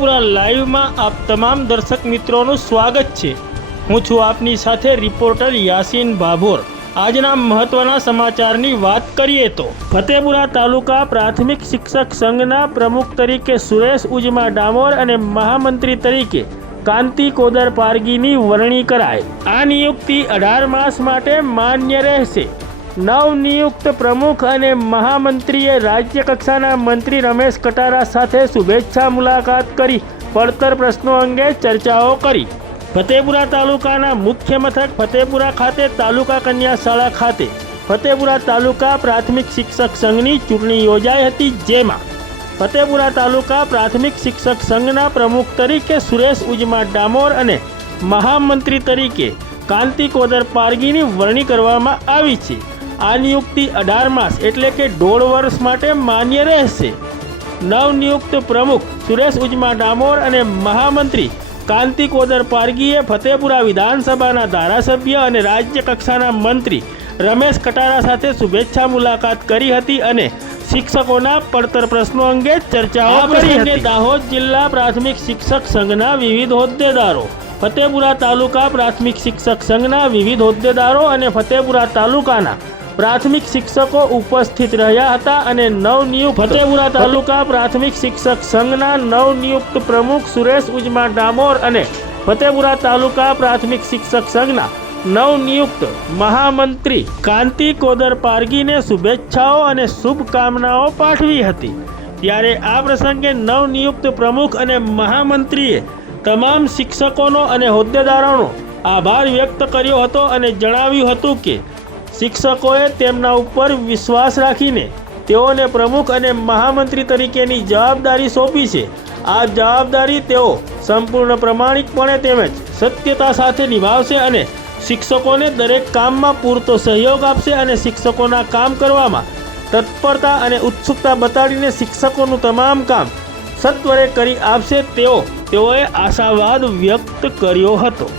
ફતેપુરા લાઈવમાં આપ તમામ દર્શક મિત્રોનું સ્વાગત છે। હું છું આપની સાથે રિપોર્ટર યાસીન ભાભોર। આજના મહત્વના સમાચારની વાત કરીએ તો ફતેપુરા તાલુકા પ્રાથમિક શિક્ષક સંઘના પ્રમુખ તરીકે સુરેશ ઉજમા ડામોર અને મહામંત્રી તરીકે કાંતિ કોદર પારગીની વરણી કરાઈ। આ નિયુક્તિ 18 માસ માટે માન્ય રહેશે। નવનિયુક્ત પ્રમુખ અને મહામંત્રીએ રાજ્ય કક્ષાના મંત્રી રમેશ કટારા સાથે શુભેચ્છા મુલાકાત કરી પડતર પ્રશ્નો અંગે ચર્ચાઓ કરી। ફતેપુરા તાલુકાના મુખ્ય મથક ફતેપુરા ખાતે તાલુકા કન્યા શાળા ખાતે ફતેપુરા તાલુકા પ્રાથમિક શિક્ષક સંઘની ચૂંટણી યોજાઈ હતી, જેમાં ફતેપુરા તાલુકા પ્રાથમિક શિક્ષક સંઘના પ્રમુખ તરીકે સુરેશ ઉજમા ડામોર અને મહામંત્રી તરીકે કાંતિ કોદર પારગીની વરણી કરવામાં આવી છે। આ નિયુક્તિ 18 માસ એટલે કે 1.5 વર્ષ માટે માન્ય રહેશે। નવનિયુક્ત પ્રમુખ સુરેશ ઉજમા ડામોર અને મહામંત્રી કાંતિ કોદર પારગીએ ફતેપુરા વિધાનસભાના ધારાસભ્ય અને રાજ્ય કક્ષાના મંત્રી રમેશ કટારા સાથે શુભેચ્છા મુલાકાત કરી હતી અને શિક્ષકોના પડતર પ્રશ્નો અંગે ચર્ચાઓ કરી હતી। દાહોદ જિલ્લા પ્રાથમિક શિક્ષક સંઘના વિવિધ હોદ્દેદારો, ફતેપુરા તાલુકા પ્રાથમિક શિક્ષક સંઘના વિવિધ હોદ્દેદારો અને ફતેપુરા તાલુકાના પ્રાથમિક શિક્ષકો ઉપસ્થિત રહ્યા હતા અને નવનિયુક્ત ફતેપુરા તાલુકા પ્રાથમિક શિક્ષક સંઘના નવનિયુક્ત પ્રમુખ સુરેશ ઉજમા ડામોર અને ફતેપુરા તાલુકા પ્રાથમિક શિક્ષક સંઘના નવનિયુક્ત મહામંત્રી કાંતિ કોદર પારગીને શુભેચ્છાઓ અને શુભકામનાઓ પાઠવી હતી। ત્યારે આ પ્રસંગે નવનિયુક્ત પ્રમુખ અને મહામંત્રીએ તમામ શિક્ષકોનો અને હોદ્દેદારોનો આભાર વ્યક્ત કર્યો હતો અને જણાવ્યું હતું કે શિક્ષકોએ તેમના ઉપર વિશ્વાસ રાખીને તેઓને પ્રમુખ અને મહામંત્રી તરીકેની જવાબદારી સોંપી છે। આ જવાબદારી તેઓ સંપૂર્ણ પ્રમાણિકપણે તેમજ સત્યતા સાથે નિભાવશે અને શિક્ષકોને દરેક કામમાં પૂરતો સહયોગ આપશે અને શિક્ષકોના કામ કરવામાં તત્પરતા અને ઉત્સુકતા બતાડીને શિક્ષકોનું તમામ કામ સત્વરે કરી આપશે તેઓએ આશાવાદ વ્યક્ત કર્યો હતો।